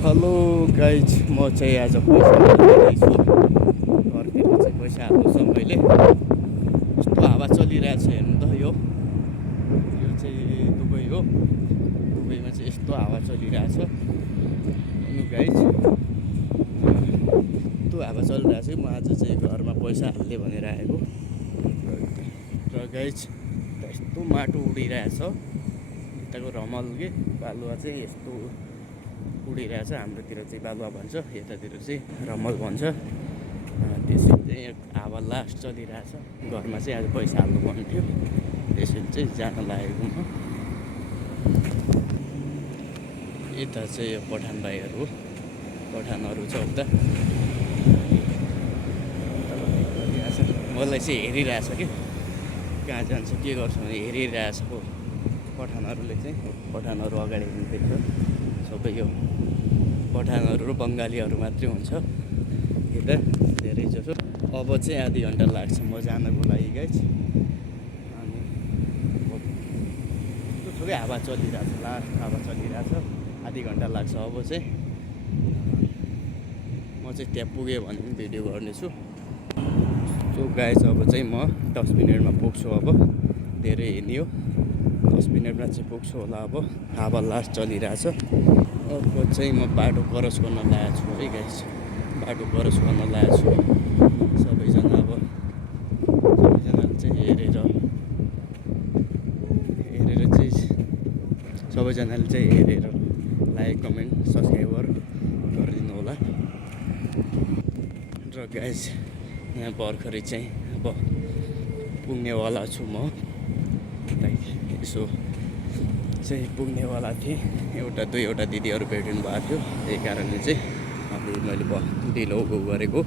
Hello guys, म चाहिँ आज पैसा हाल्दैछु घरतिर चाहिँ पैसा हाल्नु सबैले। यस्तो हावा चलिरहेछ हेर्नु त। यो चाहिँ दुबई हो। दुबईमा चाहिँ यस्तो हावा चलिरहेछ हेर्नु गाइज। यस्तो हावा चलिरहेछ। म आज चाहिँ घरमा पैसा हाल्ने भनेर आएको र गाइज यस्तो माटो उडिरहेछ। यताको रमल के बालुवा चाहिँ यस्तो उडिरहेछ। हाम्रोतिर चाहिँ बालुवा भन्छ, यतातिर चाहिँ रमल भन्छ। त्यसरी चाहिँ हावा लास्ट चलिरहेछ। घरमा चाहिँ आज पैसा हाल्नुपर्ने थियो, त्यसरी चाहिँ जान लागेको म। यता चाहिँ यो पठान भाइहरू हो, पठानहरू छ उता। मलाई चाहिँ हेरिरहेछ कि कहाँ जान्छ के गर्छ भने हेरिरहेछ हो पठानहरूले चाहिँ। पठानहरू अगाडि हिँड्दैछ सबै। यो पठानहरू र बङ्गालीहरू मात्रै हुन्छ यता धेरै जसो। अब चाहिँ आधी घन्टा लाग्छ म जानको लागि गाइज। अनि थोरै हावा चलिरहेछ, लास्ट हावा चलिरहेछ। आधी घन्टा लाग्छ अब चाहिँ। म चाहिँ त्यहाँ पुगेँ भने पनि भिडियो गर्नेछु। सो गाइज अब चाहिँ म 10 मिनटमा पुग्छु। अब धेरै हिँड्यो, 10 मिनटमा चाहिँ पुग्छु होला। अब हावा लास्ट चलिरहेछ। अब चाहिँ म बाटो क्रस गर्न लागेको छु है गाइस। बाटो क्रस गर्न लागेको छु। सबैजनाले चाहिँ हेरेर चाहिँ सबैजनाले चाहिँ हेरेर लाइक कमेन्ट सब्सक्राइबर गरिदिनु होला। र गाइस यहाँ भर्खरै चाहिँ अब पुग्नेवाला छु म। लाइक यसो चाहिँ पुग्नेवाला थिएँ। दुईवटा दिदीहरू भेटिनु भएको थियो, त्यही कारणले चाहिँ अलि मैले ढिलो गरेको।